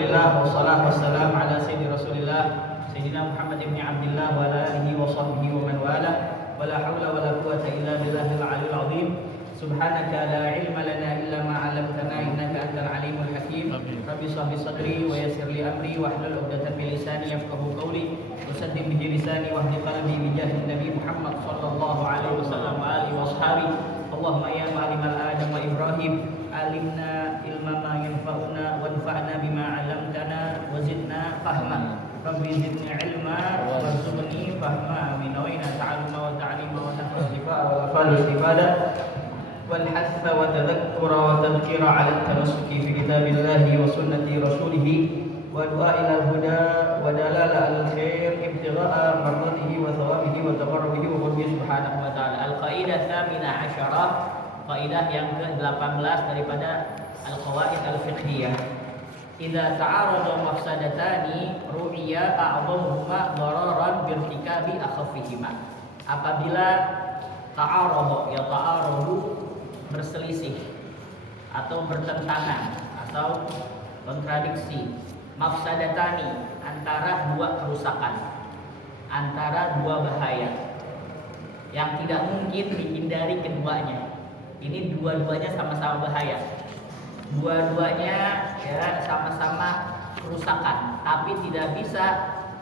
Alhamdulillah wassalatu wassalamu ala sayyidi Rasulillah Sayyidina Muhammad ibn Abdillah wa ala alihi wa sahbihi wa man wala wa la hawla wa la quwwata illa billahil aliyyil azim. Subhanaka la ilma lana illa ma 'allamtana innaka antal alimul hakim. Rabbi shrah li sadri wa yassir li amri wahlul 'uqdatam min lisani yafqahu qawli wasaddid bihi lisani wahdi qalbi bi jahi Nabi Muhammad sallallahu alaihi wasallam wa alihi washabihi. Allahumma ya ma'alimal Adam wa Ibrahim alimna ilma ma yanfa'una wanfa'na bima 'allamtana wa zidna fahma. Rabbi zidni ilma warzuqni fahma. Amin. Wa inna ta'alluma wa ta'lima wa tahfiza wa fal istifada wal hasba wa tadhakkura wa tadhkira 'ala at-tamassuki fi kitabillahi wa sunnati rasulih wa du'a ila huda wa dalala al-khair ibtigha'a mardatihi wa thawabihi wa taqarrubihi wa qurbihi subhanahu wa ta'ala. Al-qaidah tsaminah asyarah, kaidah yang ke-18 daripada al-qawaid al-fiqhiyah. Idza ta'arada mafsadatani ru'iya a'dhamuhuma dararan birtikabi akhaffihima. Apabila ta'aradu berselisih atau bertentangan atau kontradiksi, mafsadatani antara dua kerusakan, antara dua bahaya yang tidak mungkin dihindari keduanya. Ini dua-duanya sama-sama bahaya. Dua-duanya ya sama-sama kerusakan, tapi tidak bisa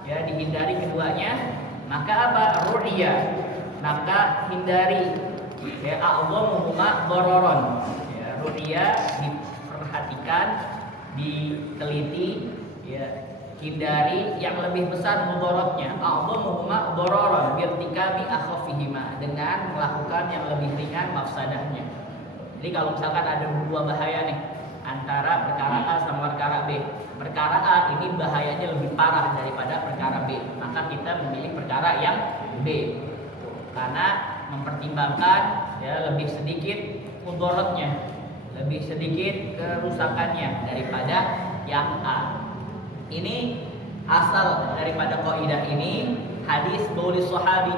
ya dihindari keduanya. Maka apa? Ru'ya. Maka hindari ya a'dhamuhuma dararan. Ya, ru'ya diperhatikan, diteliti ya, hindari yang lebih besar mudaratnya. A'dhamuhuma dararan birtikabi akhaffihima, dengan melakukan yang lebih ringan mafsadahnya. Jadi kalau misalkan ada dua bahaya nih, antara perkara A sama perkara B, perkara A ini bahayanya lebih parah daripada perkara B, maka kita memilih perkara yang B karena mempertimbangkan ya lebih sedikit mudaratnya, lebih sedikit kerusakannya daripada yang A. Ini asal daripada kaidah ini hadis bauli sahabi,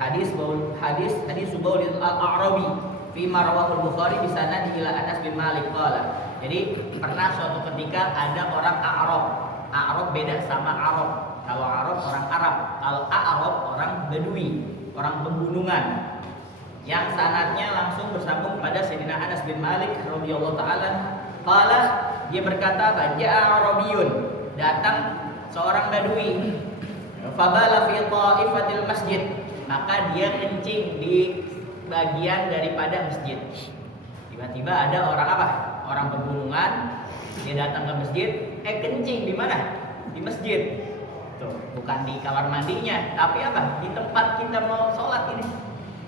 hadis bauli al-A'rabi fi marwahul Bukhari di sana ila Anas bin Malik qala. Jadi pernah suatu ketika ada orang A'rab beda sama Arab. Kalau Arab orang Arab, kalau A'rab orang Badui, orang pegunungan. Yang sanadnya langsung bersambung kepada Sayyidina Anas bin Malik radhiyallahu taala. Qala, dia berkata, "Ja'a Arabiyun." Datang seorang Badui. Fabala fi ta'ifatil masjid. Maka dia kencing di bagian daripada masjid. Tiba-tiba ada orang apa? Orang pegunungan. Dia datang ke masjid. Kencing di mana? Di masjid. Tuh, bukan di kamar mandinya, tapi apa? Di tempat kita mau sholat ini.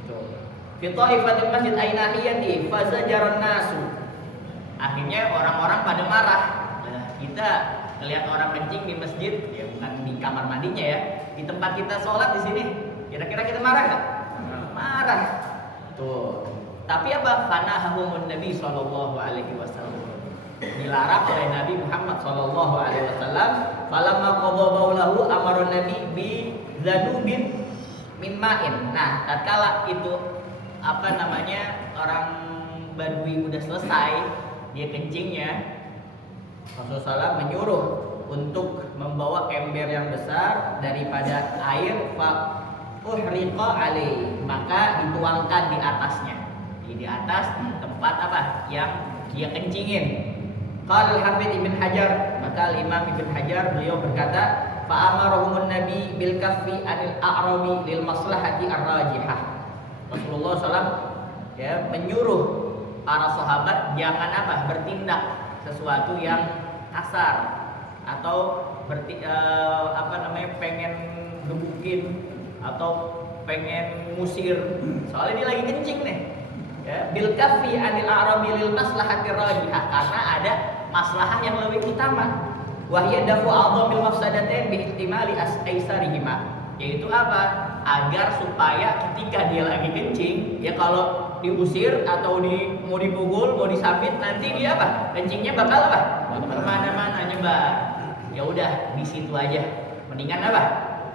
Tuh. Fi ta'ifatil masjid ainahiyati fazajaran nasu. Akhirnya orang-orang pada marah. Nah, kita lihat orang kencing di masjid, ya bukan di kamar mandinya ya, di tempat kita sholat di sini. Kira-kira kita marah nggak? Marah. Tuh. Tapi apa? Fanahahumun Nabi sallallahu alaihi wasallam. Dilarang oleh Nabi Muhammad sallallahu alaihi wasallam. Falamma qadha baulahu amara Nabi bi dzanubin min ma'in. Nah, tatkala itu orang Badui udah selesai dia kencingnya, Rasulullah SAW menyuruh untuk membawa ember yang besar daripada air uhriqa alaih, maka dituangkan di atasnya. Di atas tempat apa yang dia kencingin. Qala al-Hafidz Ibn Hajar, maka Imam Ibn Hajar beliau berkata, fa amarahumun Nabi bil kaffi anil a'rabi lil maslahati ar-rajihah. Rasulullah SAW ya menyuruh para sahabat jangan bertindak sesuatu yang kasar atau pengen gebukin atau pengen ngusir, soalnya dia lagi kencing nih ya. Bil kaffi anil a'rabi lil maslahati rajihah, karena ada maslahah yang lebih utama. Wa hiya dafu a'dhamil mafsadatain bi ihtimali aisarihima, yaitu apa? Agar supaya ketika dia lagi kencing ya, kalau diusir atau mau dipukul, mau disambit, nanti dia kencingnya bakal kemana-mana nyebar. Ya udah di situ aja, mendingan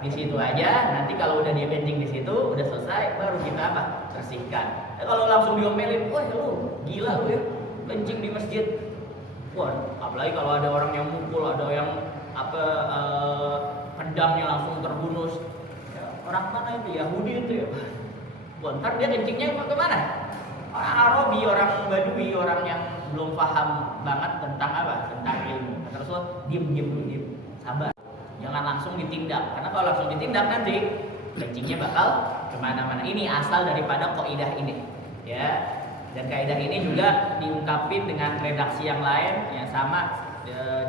di situ aja. Nanti kalau udah dia kencing di situ, udah selesai, baru kita bersihkan. Kalau langsung diomelin, wah lu gila lu ya, kencing di masjid, Wah, apalagi kalau ada orang yang mukul, ada yang pedangnya langsung terbunuh. Ya, orang mana itu? Yahudi itu ya. Wah, ntar dia kencingnya kemana? Orang Arabi, orang Badui, orang yang belum paham banget tentang tentang ilmu. Kata Rasulullah, diam, sabar, jangan langsung ditindak, karena kalau langsung ditindak nanti kencingnya bakal kemana-mana. Ini asal daripada kaidah ini, ya. Dan kaidah ini juga diungkapin dengan redaksi yang lain yang sama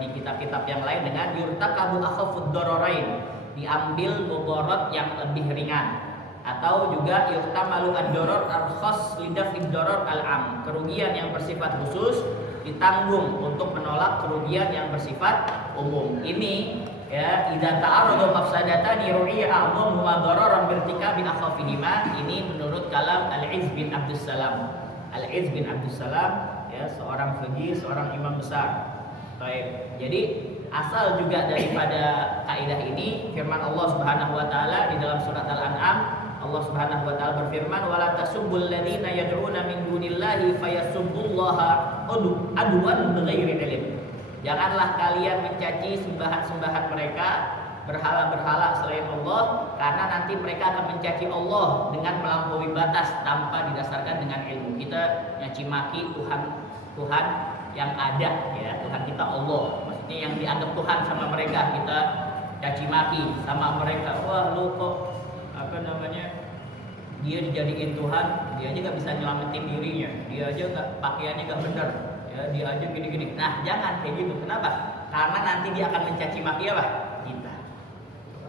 di kitab-kitab yang lain dengan yurtakabu akhafud dararain, diambil mudarat yang lebih ringan, atau juga yuhtamalu ad-darar al-khas lidaf'id darar al-am, kerugian yang bersifat khusus ditanggung untuk menolak kerugian yang bersifat umum. Ini ya, idza ta'arada mafsadatani ru'iya a'dhamuhuma dararan birtikabi akhafihima. Ini menurut kalam Al-Izz bin Abdus Salam. Al-Izz bin Abdus Salam ya, seorang fikih, seorang imam besar. Baik. Jadi asal juga daripada kaidah ini firman Allah Subhanahu wa taala di dalam surat Al-An'am. Allah Subhanahu wa taala berfirman, "Wala tasubbul ladzina yad'una min dunillahi fayasubbullaha adwan bighairi ilm." Janganlah kalian mencaci sembahan-sembahan mereka, berhala-berhala selain Allah, karena nanti mereka akan mencaci Allah dengan melampaui batas tanpa didasarkan dengan ilmu. Kita nyaci maki Tuhan yang ada, ya, Tuhan kita Allah. Maksudnya yang dianggap Tuhan sama mereka, kita caci maki sama mereka. Wah, lu kok dia dijadiin Tuhan, dia aja nggak bisa nyelamatin dirinya, dia aja nggak, pakaiannya nggak benar, ya, dia aja gini-gini. Nah, jangan kayak gitu. Kenapa? Karena nanti dia akan mencaci maki apa? Kita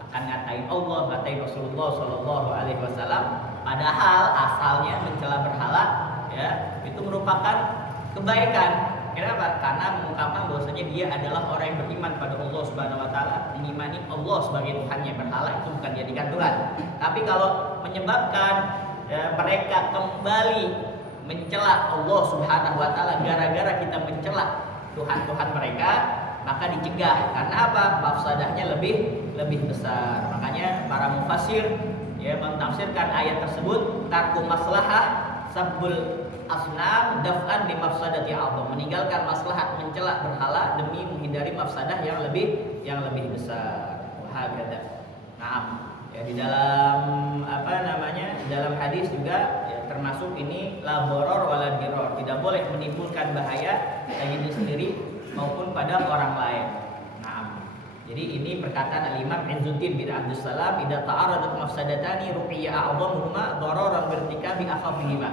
akan ngatain Allah, ngatain Rasulullah Shallallahu Alaihi Wasallam. Padahal asalnya mencela berhala, ya, itu merupakan kebaikan. Kenapa? Karena mengungkapkan bahwasanya dia adalah orang yang beriman pada Allah Subhanahu Wa Taala, mengimani Allah sebagai Tuhannya. Berhala itu bukan jadikan Tuhan. Tapi kalau menyebabkan ya, mereka kembali mencela Allah Subhanahu Wa Taala gara-gara kita mencela Tuhan mereka, maka dicegah. Karena apa? Mafsadahnya lebih besar. Makanya para mufassir ya mentafsirkan ayat tersebut, tarku maslahah sabbul asnam daf'an li mafsadati a'dham, meninggalkan maslahat mencela berhala demi menghindari mafsadah yang lebih besar. Wahakadha. Nah, ya di dalam dalam hadis juga ya, termasuk ini la darar wala dirar, tidak boleh menimbulkan bahaya bagi diri sendiri maupun pada orang lain. Nah, jadi ini perkataan Al-Imam Izzuddin bin Abdus Salam, idza ta'aradat mafsadatani ruqiya a'dhamuhuma dararan birtikabi akhafihima.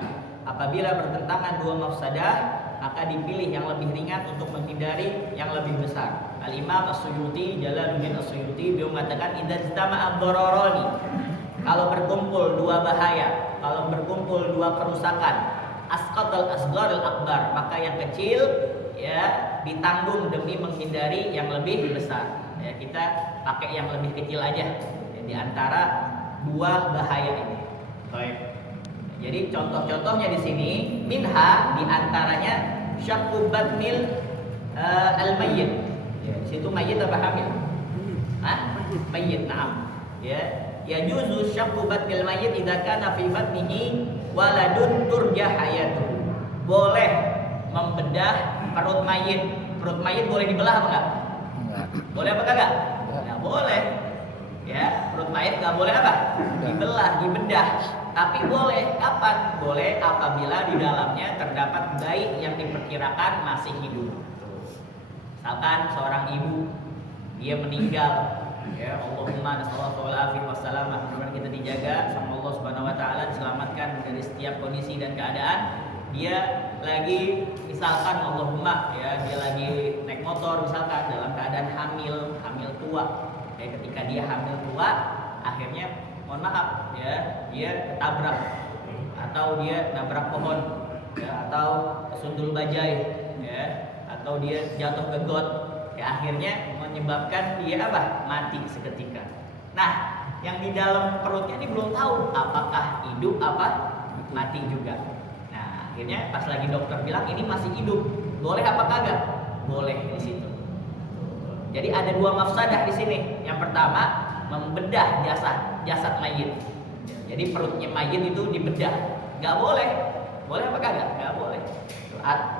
Apabila bertentangan dua mafsadah, maka dipilih yang lebih ringan untuk menghindari yang lebih besar. Al-Imam As-Suyuti, Jalaluddin As-Suyuti, beliau mengatakan idza ijtama'a ad-dararani, kalau berkumpul dua bahaya, kalau berkumpul dua kerusakan, asqatal asghar al-akbar, maka yang kecil ya ditanggung demi menghindari yang lebih besar. Ya, kita pakai yang lebih kecil aja ya, di antara dua bahaya ini. Baik. Jadi contoh-contohnya di sini minha di antaranya syaqqu batnil al-mayyit. Ya, di situ mayyit apa hamil? Hah? Mayyit, na'am. Ya juzu syaqqu batnil mayyit idza kana fi batnihi waladun turja hayatuhu. Boleh membedah perut mayit. Perut mayit boleh dibelah apa enggak? Enggak. Boleh apa enggak? Enggak boleh. Ya, perut mayit enggak boleh apa? Dibelah, dibedah. Tapi boleh kapan? Boleh apabila di dalamnya terdapat bayi yang diperkirakan masih hidup. Misalkan seorang ibu dia meninggal, ya Allahumma sallallahu alaihi wasallam, mudah-mudahan kita dijaga sama Allah Subhanahu wa taala, diselamatkan dari setiap kondisi dan keadaan. Dia lagi misalkan Allahumma ya, dia lagi naik motor misalkan dalam keadaan hamil tua. Ya, ketika dia hamil tua, akhirnya mohon maaf ya, dia ketabrak atau dia nabrak pohon ya, atau sundul bajai ya, atau dia jatuh ke got ya, akhirnya menyebabkan dia apa? Mati seketika. Nah, yang di dalam perutnya ini belum tahu apakah hidup apa mati juga. Nah, akhirnya pas lagi dokter bilang ini masih hidup, boleh apa kagak? Boleh di situ. Jadi ada dua mafsadah di sini. Yang pertama, membedah jasad mayit. Jadi perutnya mayit itu dibedah, nggak boleh. Boleh apa kagak? Nggak boleh.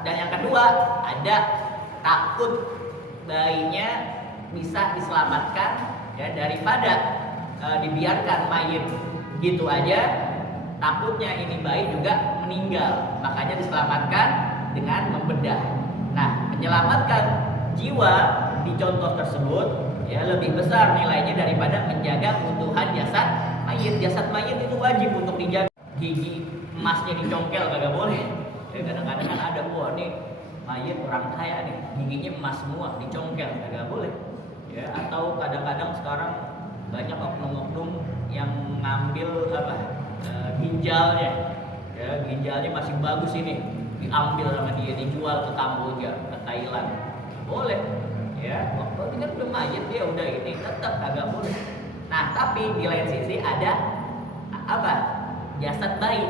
Dan yang kedua ada takut bayinya bisa diselamatkan ya daripada dibiarkan mayit gitu aja, takutnya ini bayi juga meninggal, makanya diselamatkan dengan membedah. Nah, menyelamatkan jiwa di contoh tersebut ya lebih besar nilainya daripada menjaga keutuhan jasad mayit. Jasad mayit itu wajib untuk dijaga. Gigi emasnya dicongkel kagak boleh. Ya, kadang-kadang kan ada nih mayit orang kaya nih, giginya emas semua dicongkel kagak boleh. Ya, atau kadang-kadang sekarang banyak oknum-oknum yang ngambil ginjalnya. Ya, ginjalnya masih bagus ini, diambil sama dia, dijual ke Kamboja, ke Thailand. Boleh. Ya, waktu itu kan udah mayit dia udah ini tetap kagak boleh. Nah, tapi di lain sisi ada jasad bayi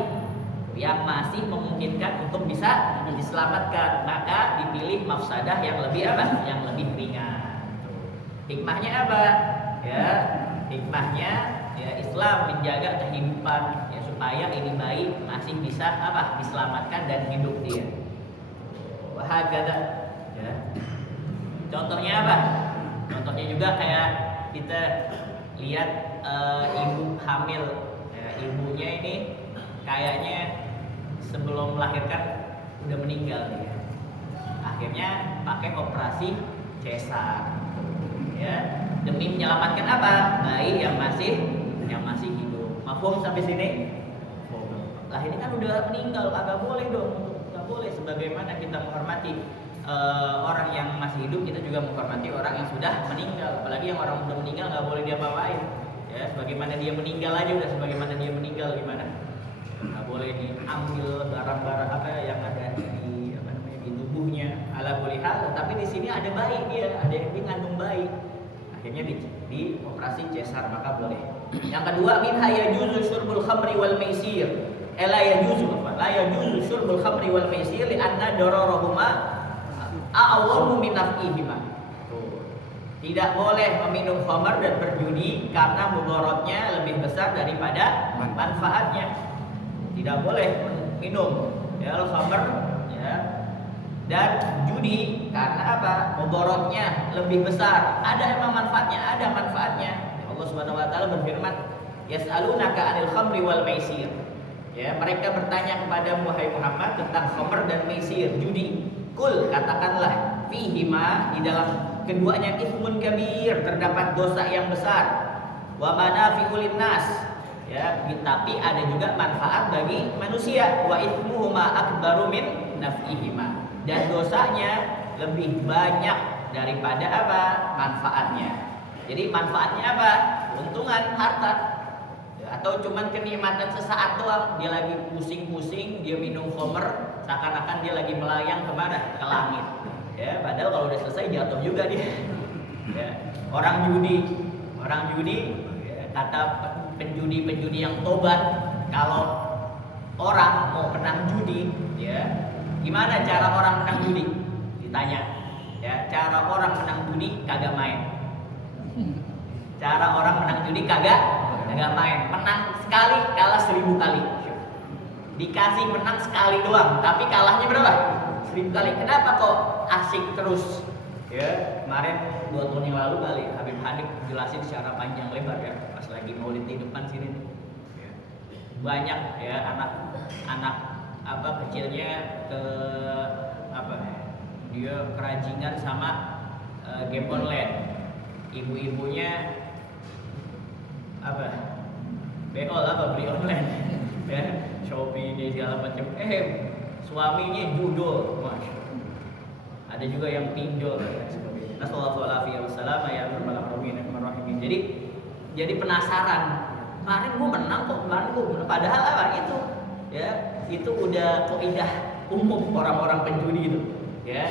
yang masih memungkinkan untuk bisa diselamatkan, maka dipilih mafsadah yang lebih yang lebih ringan. Hikmahnya apa? Ya, hikmahnya ya Islam menjaga kehidupan ya supaya ini bayi masih bisa diselamatkan dan hidup dia. Wahagada ya. Contohnya apa? Contohnya juga kayak kita lihat ibu hamil ya, ibunya ini kayaknya sebelum melahirkan udah meninggal dia. Akhirnya pakai operasi cesar ya demi menyelamatkan bayi yang masih hidup. Mafhum sampai sini? Lah ini kan udah meninggal, kagak boleh dong, nggak boleh. Sebagaimana kita menghormati orang yang masih hidup, kita juga menghormati orang yang sudah meninggal. Apalagi yang orang sudah meninggal nggak boleh diapa-apain. Ya, sebagaimana dia meninggal aja udah sebagaimana dia meninggal gimana? Nggak boleh diambil barang-barang yang ada di tubuhnya. Ala boleh hal, tapi di sini ada bayi ada yang ngandung bayi. Akhirnya di operasi cesar maka boleh. Yang kedua, min hayajuzu syurbul khamri wal maisir. La yajuzu syurbul khamri wal maisir li anna dararahuma a'awamu min naf'ihima. Tidak boleh meminum khamar dan berjudi karena mudaratnya lebih besar daripada manfaatnya. Tidak boleh minum khamar dan judi karena mudaratnya lebih besar. Ada emang manfaatnya, ada manfaatnya. Allah Subhanahu wa taala berfirman, "Yas'alunaka 'anil khamri wal maisir." Ya, mereka bertanya kepada Muhammad tentang khamr dan maisir, judi. Kul, katakanlah, fihima, di dalam keduanya ismun kabir, terdapat dosa yang besar. Wa manafi'ul linnas, ya, tapi ada juga manfaat bagi manusia. Wa ismuhuma akbaru min naf'ihima, dan dosanya lebih banyak daripada manfaatnya. Jadi manfaatnya keuntungan harta, atau cuman kenikmatan sesaat doang. Dia lagi pusing-pusing, dia minum khamr, seakan-akan dia lagi melayang kemana? Ke langit. Ya, padahal kalau udah selesai jatuh juga dia. Ya, orang judi, ya, kata penjudi yang tobat, kalau orang mau menang judi, ya, gimana cara orang menang judi? Ditanya. Ya, cara orang menang judi kagak main. Cara orang menang judi kagak main. Menang sekali, kalah 1000 kali. Dikasih menang sekali doang, tapi kalahnya berapa? 1000 kali. Kenapa kok asik terus? Ya, kemarin 2 tahun yang lalu kali Habib Hanif jelasin secara panjang lebar ya, pas lagi maulid di depan sini. Ya. Banyak ya anak kecilnya dia kerajingan sama game online. Ibu-ibunya beol beli online ya, Shopee ini segala macam. Suaminya judul, Masya Allah. Ada juga yang pinjol dan sebagainya. Nasallallahu alaihi wasallam ya Bismillahirrahmanirrahim. Jadi penasaran. Kemarin gua menang kok, padahal itu udah kaidah umum orang-orang penjudi itu. Ya.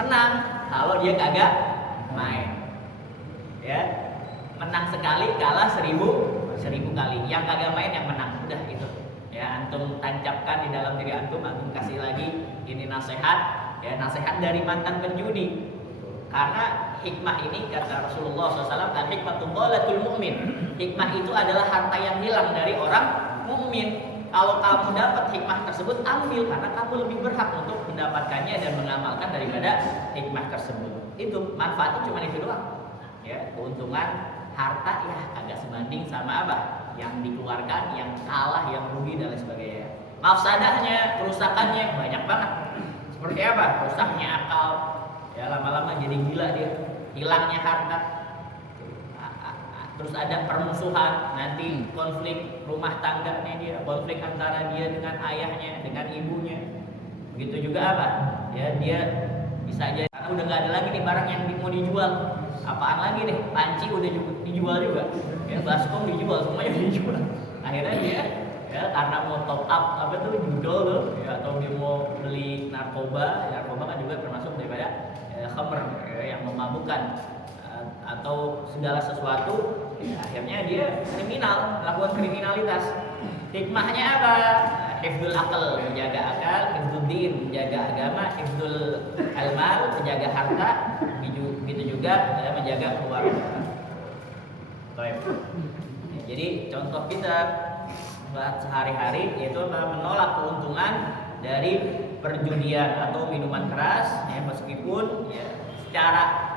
Menang kalau dia kagak main. Ya. Menang sekali, kalah 1000 kali. Yang kagak main yang menang. Udah itu. Ya, antum tancapkan di dalam diri antum kasih lagi ini nasihat, ya, nasihat dari mantan penjudi. Karena hikmah ini kata Rasulullah SAW, al-hikmatu dhalatul mu'min. Hikmah itu adalah harta yang hilang dari orang mukmin. kalau kamu dapat hikmah tersebut, ambil karena kamu lebih berhak untuk mendapatkannya dan mengamalkan daripada hikmah tersebut. Itu manfaatnya cuma itu doang. Ya, keuntungan harta ya agak sebanding sama apa yang dikeluarkan, yang kalah, yang rugi dan lain sebagainya. Mafsadahnya, kerusakannya banyak banget. Seperti apa? Rusaknya akal, ya lama-lama jadi gila dia, hilangnya harta. Terus ada permusuhan, nanti konflik rumah tangganya dia, konflik antara dia dengan ayahnya, dengan ibunya. Begitu juga apa? Ya dia bisa aja udah nggak ada lagi nih barang yang mau dijual. Apaan lagi nih? Panci udah dijual juga. Ya baskom dijual, semuanya dijual. Akhirnya dia ya karena mau top up apa tuh judol tuh, ya, atau dia mau beli narkoba kan juga termasuk daripada khamr yang memabukkan atau segala sesuatu. Ya, akhirnya dia kriminal, melakukan kriminalitas. Hikmahnya apa? Hifdzul akal, menjaga akal, hifdzul din, menjaga agama, hifdzul almal, menjaga harta, begitu juga ya, menjaga keluarga. Baik. Jadi contoh kita buat sehari-hari yaitu menolak keuntungan dari perjudian atau minuman keras, ya, meskipun ya, secara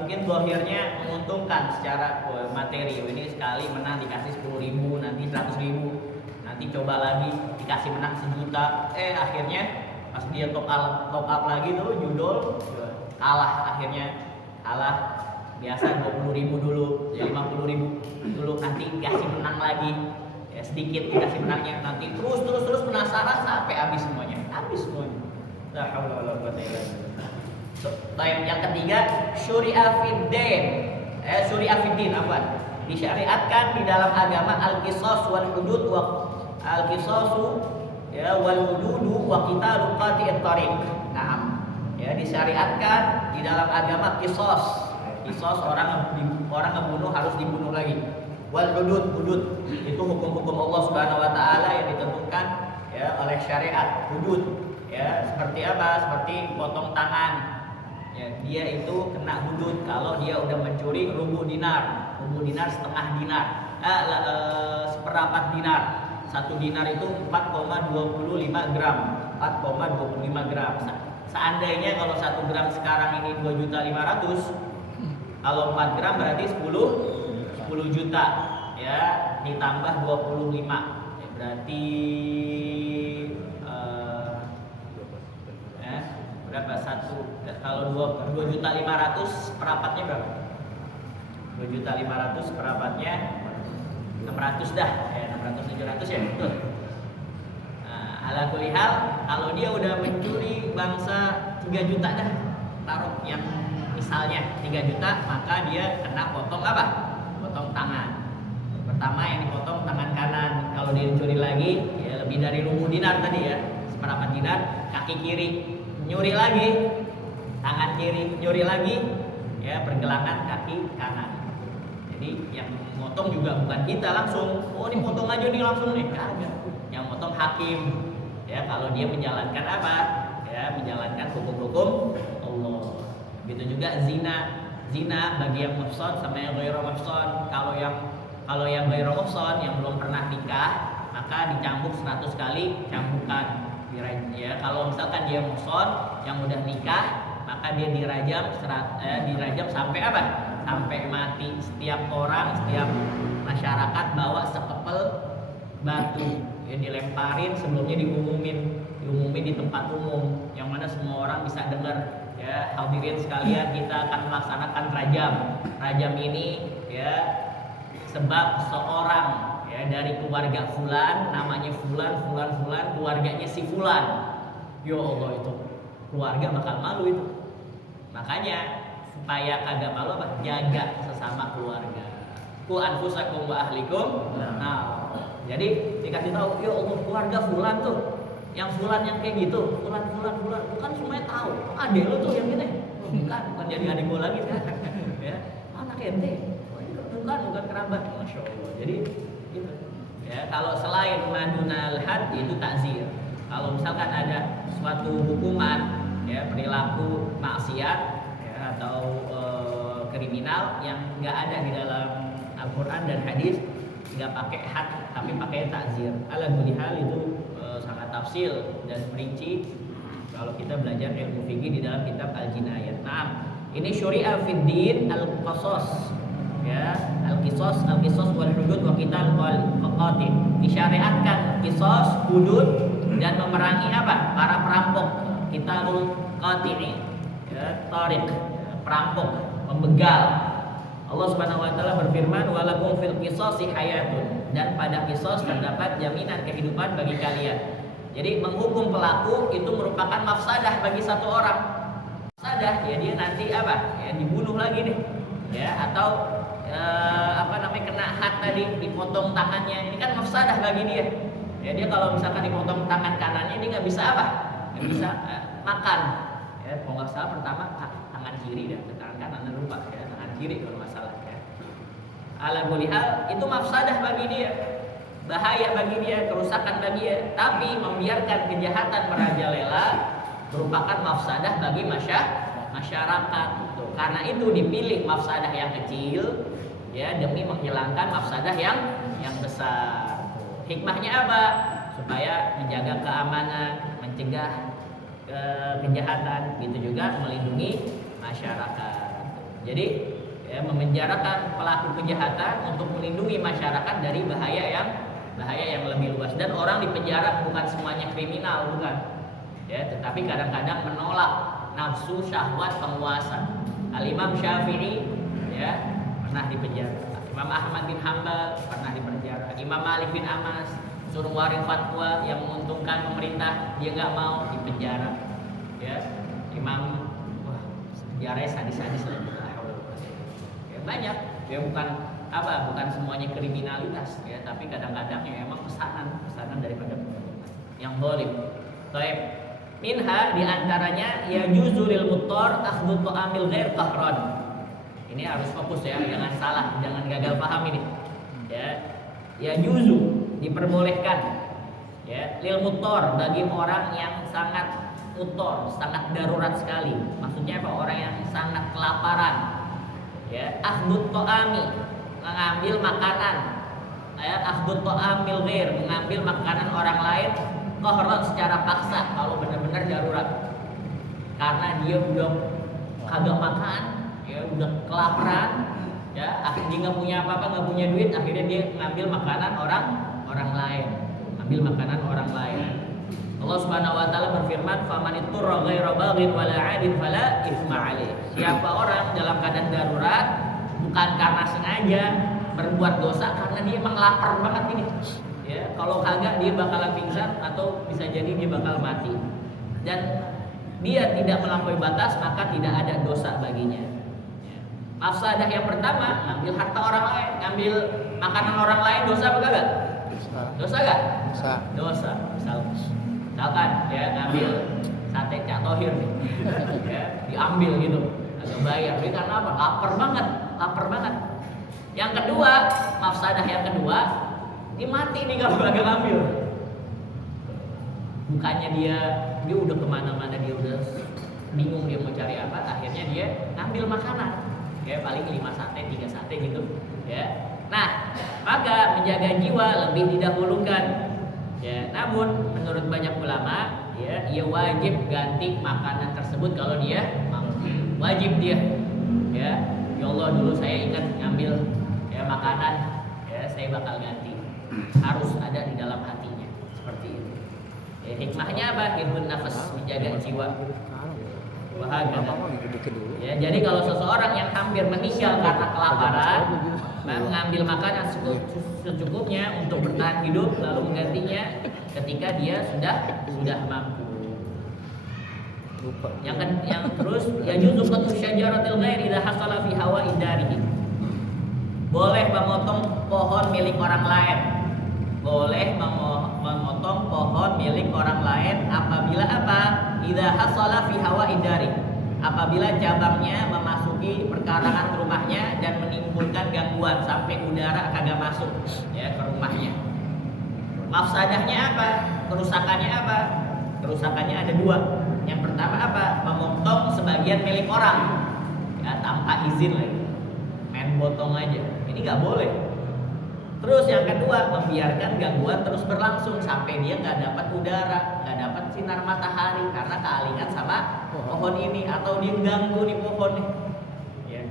mungkin zahirnya menguntungkan secara materi. Ini sekali menang dikasih 10.000, nanti 100.000, nanti coba lagi dikasih menang 1 juta. Akhirnya pas dia top up lagi tuh judul kalah, akhirnya kalah. Biasa 20.000 dulu, ya 50.000 dulu, nanti dikasih menang lagi. Ya, sedikit dikasih menangnya, nanti terus penasaran sampai habis semuanya. La haula wala quwwata illa billah. Yang ketiga, syuri'a fiddin. Syuri'a fiddin apa? Disyariatkan di dalam agama al-qisas wal hudud wa al-qisasu ya wal hududu wa qitalu qati'it thariq. Naam. Ya, disyariatkan di dalam agama qisas. Qisas orang ngebunuh harus dibunuh lagi. Wal hudud itu hukum-hukum Allah Subhanahu wa taala yang ditentukan ya oleh syariat. Hudud ya seperti apa? Seperti potong tangan. Ya, dia itu kena hudud kalau dia udah mencuri rubuh dinar. Rubuh dinar setengah dinar. Seperempat dinar. 1 dinar itu 4,25 gram. 4,25 gram. Seandainya kalau 1 gram sekarang ini 2.500.000, kalau 4 gram berarti 10 juta ya, ditambah 25 ya, berarti berapa satu, kalau 2.500.000 seperempatnya berapa? 2.500.000 seperempatnya 600 dah ya, 600-700 ya, betul. Ala kulli hal, kalau dia udah mencuri bangsa 3 juta dah, taruh yang misalnya 3 juta, maka dia kena potong apa? Potong tangan. Pertama yang dipotong tangan kanan. Kalau dia curi lagi ya lebih dari rubuh dinar tadi ya, seperempat dinar. Kaki kiri nyuri lagi, tangan kiri nyuri lagi ya, pergelangan kaki kanan. Jadi yang motong juga bukan kita langsung, oh ini potong aja nih langsung nih, kagak. Yang motong hakim ya, kalau dia menjalankan apa ya, menjalankan hukum-hukum Allah. Begitu juga zina bagi yang muhsan sama yang ghairu muhsan. Kalau yang ghairu muhsan yang belum pernah nikah, maka dicambuk 100 kali cambukan. Ya, kalau misalkan dia muhsan yang udah nikah, maka dia dirajam sampai apa? Sampai mati. Setiap orang, setiap masyarakat bawa sekepel batu, ya dilemparin, sebelumnya diumumin di tempat umum yang mana semua orang bisa dengar. Ya, hadirin sekalian, kita akan melaksanakan rajam ini ya, sebab seorang ya dari keluarga fulan, namanya fulan, keluarganya si fulan. Ya Allah, itu keluarga bakal malu itu. Makanya supaya kagak malu apa? Jaga sesama keluarga. Ku anfusakum wa ahlikum. Nah, jadi dikasih tahu, ya Allah, keluarga fulan tuh, yang fulan yang kayak gitu, fulan, bukan semuanya tahu. Adek lu tuh yang gini, bukan jadi adik gua lagi kan? Ya, anak ente, bukan kerabat, masya Allah. Jadi gitu. Ya, kalau selain madunal had itu takzir. Kalau misalkan ada suatu hukuman, ya perilaku maksiat, ya, atau kriminal yang nggak ada di dalam Al-Quran dan hadis, nggak pakai had tapi pakai takzir. Ala kulli hal itu sangat tafsil dan rinci kalau kita belajar ilmu fikih di dalam kitab Al-Jinayat. Nah, ini syuri'a fid din al-qasas, ya, al-qisas wal hudud wa qital qatil. Disyariatkan qisas, hudud dan memerangi apa? Para perampok. Qitalul qati'i, ya, tariq, ya, perampok, membegal. Allah Subhanahu wa taala berfirman, "Walakum fil qisasi hayatun." Dan pada qisas terdapat jaminan kehidupan bagi kalian. Jadi menghukum pelaku itu merupakan mafsadah bagi satu orang. Mafsadah ya dia nanti apa? Ya dibunuh lagi nih. Ya, atau kena had tadi, dipotong tangannya. Ini kan mafsadah bagi dia. Ya dia kalau misalkan dipotong tangan kanannya dia nggak bisa apa? Nggak bisa makan. Ya, kalau nggak salah pertama tangan kiri dan tangan kanan lupa ya, tangan kiri kalau masalah ya. Ala kulli hal itu mafsadah bagi dia, bahaya bagi dia, kerusakan bagi dia. Tapi membiarkan kejahatan merajalela merupakan mafsadah bagi masyarakat. Tuh, karena itu dipilih mafsadah yang kecil ya demi menghilangkan mafsadah yang besar. Tuh. Hikmahnya apa? Supaya menjaga keamanan, mencegah kejahatan, gitu juga melindungi masyarakat. Jadi ya, memenjarakan pelaku kejahatan untuk melindungi masyarakat dari bahaya yang lebih luas. Dan orang di penjara bukan semuanya kriminal, bukan. Ya, tetapi kadang-kadang menolak nafsu syahwat penguasa. Al-Imam Syafi'i ya pernah dipenjara. Imam Ahmad bin Hanbal pernah dipenjara. Imam Malik bin Anas suruh warin fatwa yang menguntungkan pemerintah, dia nggak mau, dipenjara. Ya, Imam penjara sadis-sadis lah. Ya, banyak. Ya bukan semuanya kriminalitas ya, tapi kadang-kadang ya emang pesanan daripada yang zalim. Baik. Minha diantaranya ya juzulil muttar akhdhu ta'amil ghair qahran. Ini harus fokus ya, jangan salah, jangan gagal paham ini. Ya juzu diperbolehkan ya lil muttar bagi orang yang sangat mutor, sangat darurat sekali. Maksudnya apa? Orang yang sangat kelaparan. Ya, akhdut ta'ami, mengambil makanan. Ya, akhdut ta'amil ghair, mengambil makanan orang lain qahran secara paksa kalau benar-benar darurat. Karena dia udah kagak makan, ya udah kelaparan, ya, akhirnya dia nggak punya apa-apa, nggak punya duit, akhirnya dia ngambil makanan orang lain. Ambil makanan orang lain. Allah Subhanahu wa taala berfirman, "Faman ittara ghaira baghin wala 'adin fala itsma 'alaih." Siapa orang dalam keadaan darurat bukan karena sengaja berbuat dosa, karena dia emang lapar banget ini. Ya, kalau kagak dia bakalan pingsan atau bisa jadi dia bakal mati. Dan dia tidak melampaui batas, maka tidak ada dosa baginya. Ya. Mafsadah yang pertama, ngambil harta orang lain, ngambil makanan orang lain, dosa apa kagak? Dosa gak? Dosa. Misalkan ya ngambil sate Cak Tohir nih, ya, diambil gitu, agak bayar. Ini karena apa? Lapar banget. Yang kedua, mafsadah yang kedua, dia mati nih kalau agak ngambil. Bukannya dia udah kemana-mana, dia udah bingung dia mau cari apa, akhirnya dia ngambil makanan. Ya paling 5 sate, 3 sate gitu. Ya. Nah, maka menjaga jiwa lebih didahulukan. Ya, namun menurut banyak ulama, ya, ia wajib ganti makanan tersebut kalau dia mampu. Wajib dia. Ya Allah dulu saya ingat ngambil ya makanan, ya saya bakal ganti. Harus ada di dalam hatinya seperti itu. Ya, hikmahnya apa? Hibun nafas, menjaga jiwa. Bahagia. Ya, jadi kalau seseorang yang hampir meninggal karena kelaparan, mengambil makanan secukupnya untuk bertahan hidup, lalu menggantinya ketika dia sudah mampu. Yang terus ya juzu qatu syajaratil ghair idza hasala fi hawa'i darihi. Boleh memotong pohon milik orang lain. Boleh memotong pohon milik orang lain apabila apa? Idza hasala fi hawa'i dari. Apabila cabangnya memasuki perkarangan rumahnya dan menimbulkan gangguan sampai udara kagak masuk ya ke rumahnya. Mafsadahnya apa? Kerusakannya apa? Kerusakannya ada 2. Yang pertama apa? Memotong sebagian milik orang ya tanpa izin lagi. Main potong aja. Ini nggak boleh. Terus yang kedua, membiarkan gangguan terus berlangsung sampai dia nggak dapat udara, nggak dapat sinar matahari karena kealingan sama pohon ini atau dia ganggu nih pohon nih. Ya.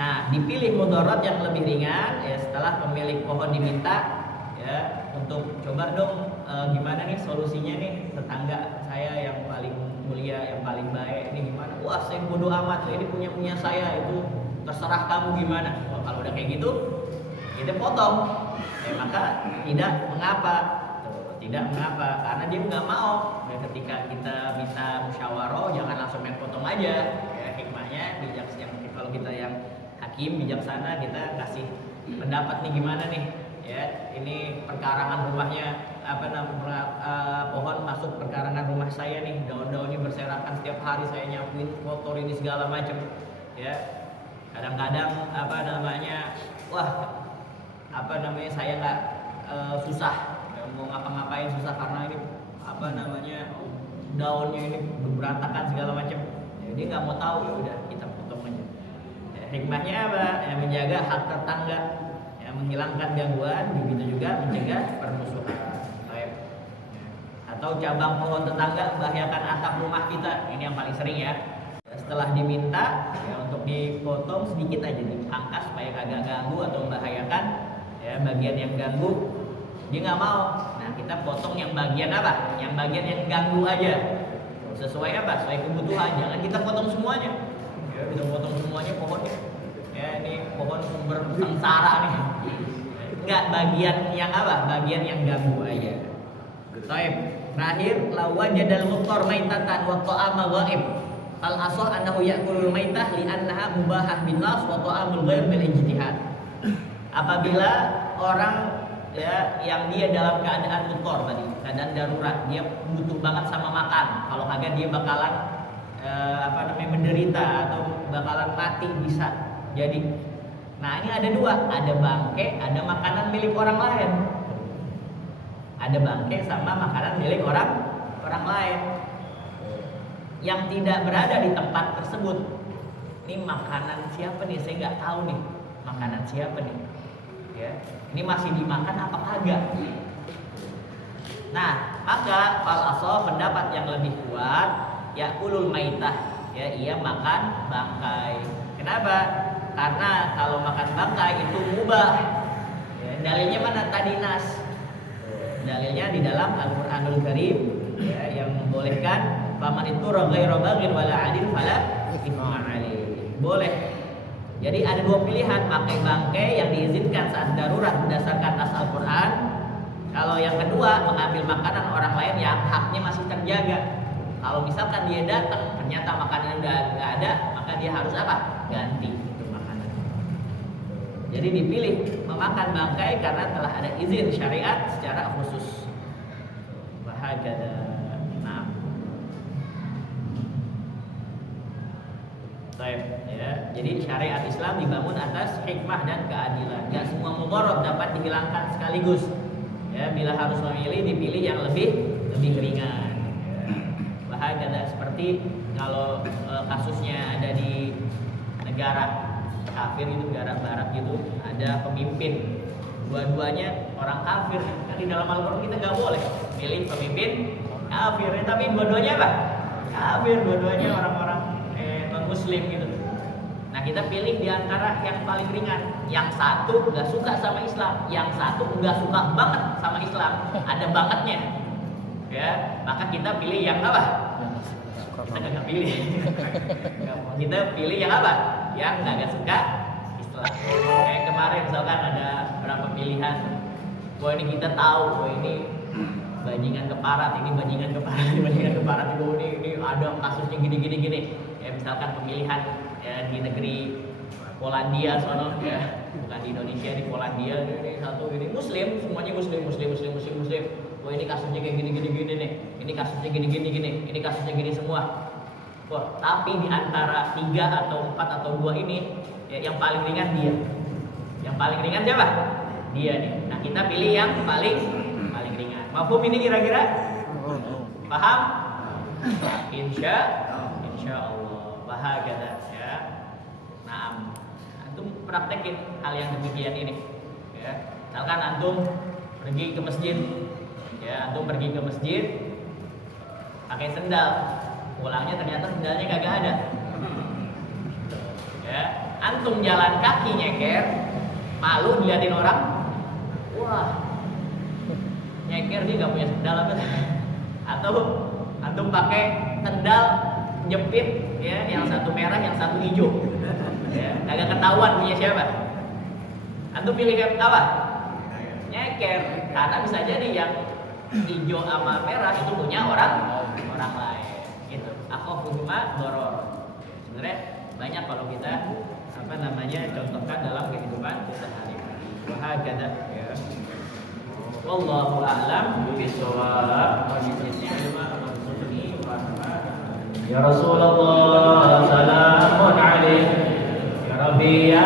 Nah, dipilih mudarat yang lebih ringan ya setelah pemilik pohon diminta ya untuk coba dong gimana nih solusinya nih tetangga saya yang paling mulia, yang paling baik ini gimana? Wah, saya bodoh amat, ini punya saya itu terserah kamu gimana. Wah, kalau udah kayak gitu kita potong, ya maka tidak mengapa, tidak mengapa karena dia nggak mau. Dan ketika kita minta musyawarah, jangan langsung main potong aja. Ya, hikmahnya bijaksana. Kalau kita yang hakim bijaksana, kita kasih pendapat nih gimana nih, ya ini perkarangan rumahnya pohon masuk perkarangan rumah saya nih, daun-daunnya berserakan setiap hari saya nyapuin, kotor ini segala macam, ya kadang-kadang saya nggak susah mau ngapa-ngapain susah karena ini daunnya ini berantakan segala macam. Jadi nggak mau tahu, ya udah kita potong aja. Ya, hikmahnya apa? Ya, menjaga hak tetangga, ya, menghilangkan gangguan, begitu juga mencegah permusuhan. Atau cabang pohon tetangga membahayakan atap rumah kita. Ini yang paling sering ya. Setelah diminta ya untuk dipotong sedikit aja, dipangkas supaya kagak ganggu atau membahayakan ya bagian yang ganggu, dia nggak mau. Nah, kita potong yang bagian apa? Yang bagian yang ganggu aja. Sesuai apa? Sesuai kebutuhan. Jangan kita potong semuanya. Ya, kita potong semuanya pohonnya. Ya, ini pohon sumber sengsara nih. Enggak, bagian yang apa? Bagian yang ganggu aja. Baik. Terakhir, lawan jadal muktor maitatan wa ta'ama ghaib. Al asah annahu ya'kulul maitah li'annaha mubahah bin nas wa ta'amul ghaib bil ijtihad. Apabila orang ya yang dia dalam keadaan muktor tadi, keadaan darurat, dia butuh banget sama makan. Kalau kagak dia bakalan menderita atau bakalan mati bisa jadi. Nah, ini ada dua, ada bangke, ada makanan milik orang lain. Ada bangke sama makanan milik orang lain yang tidak berada di tempat tersebut. Ini makanan siapa nih? Saya nggak tahu nih makanan siapa nih. Ya, ini masih dimakan apa kagak? Nah, maka fal asal pendapat yang lebih kuat ya'kulul maitah, ya ia makan bangkai. Kenapa? Karena kalau makan bangkai itu mubah. Ya, dalilnya mana tadi nas? Dalilnya di dalam Al-Qur'anul Karim ya, yang membolehkan faman itu ghairu baghin wala 'adil fala ithma 'alaihi. Boleh. Jadi ada dua pilihan, pakai bangkai yang diizinkan saat darurat berdasarkan nas Al-Qur'an. Kalau yang kedua, mengambil makanan orang lain yang haknya masih terjaga. Kalau misalkan dia datang ternyata makanan udah nggak ada, maka dia harus apa? Ganti itu makanan. Jadi dipilih memakan bangkai karena telah ada izin syariat secara khusus. Bahagada. Nah. Ya, jadi syariat Islam dibangun atas hikmah dan keadilan. Gak semua mudarat dapat dihilangkan sekaligus. Ya, bila harus memilih, dipilih yang lebih ringan. Ya. Bahagada seperti kalau kasusnya ada di negara kafir itu, negara barat gitu, ada pemimpin dua-duanya orang kafir. Kan di dalam Al-Qur'an kita nggak boleh milih pemimpin kafir, tapi dua-duanya apa? Kafir, dua-duanya orang-orang non-muslim gitu. Nah, kita pilih di antara yang paling ringan. Yang satu nggak suka sama Islam, yang satu nggak suka banget sama Islam, ada bangetnya. Ya, maka kita pilih yang apa? Kita nggak pilih. Kita pilih yang apa? Yang nggak suka Islam. Kayak kemarin misalkan ada berapa pilihan. Wah, ini kita tahu, wah ini bajingan keparat, ini bajingan keparat, ini bajingan keparat, ini ada kasusnya gini. Ya, misalkan pemilihan ya, di negeri Polandia sono ya, bukan di Indonesia, di Polandia ini satu ini muslim, semuanya muslim. Wah, ini kasusnya kayak gini nih. Ini kasusnya gini. Ini kasusnya gini semua. Wah, tapi di antara 3 atau 4 atau 2 ini ya, yang paling ringan dia. Yang paling ringan siapa? Dia nih. Nah, kita pilih yang paling ringan. Mafhum ini kira-kira? Paham? Insya Allah. Bahagia ya. Nah, antum praktekin hal yang demikian ini. Ya, Ya, misalkan antum pergi ke masjid, ya antum pergi ke masjid pakai sendal, pulangnya ternyata sendalnya kagak ada. Ya, antum jalan kaki nyeker, malu diliatin orang, wah nyeker dia nggak punya sendal apa? Atau antum pakai sendal jepit, ya yang satu merah, yang satu hijau, ya kagak ketahuan punya siapa. Antum pilih apa? Nyeker, karena bisa jadi yang hijau sama merah itu punya orang lain. Gitu. Akhafuhuma doror. Sebenarnya banyak kalau kita contohkan dalam kehidupan sehari-hari. Wahakada. Ya. Wallahu a'lam bishawab. Ya Rasulullah, salamun alaikum. Ya Rabbi ya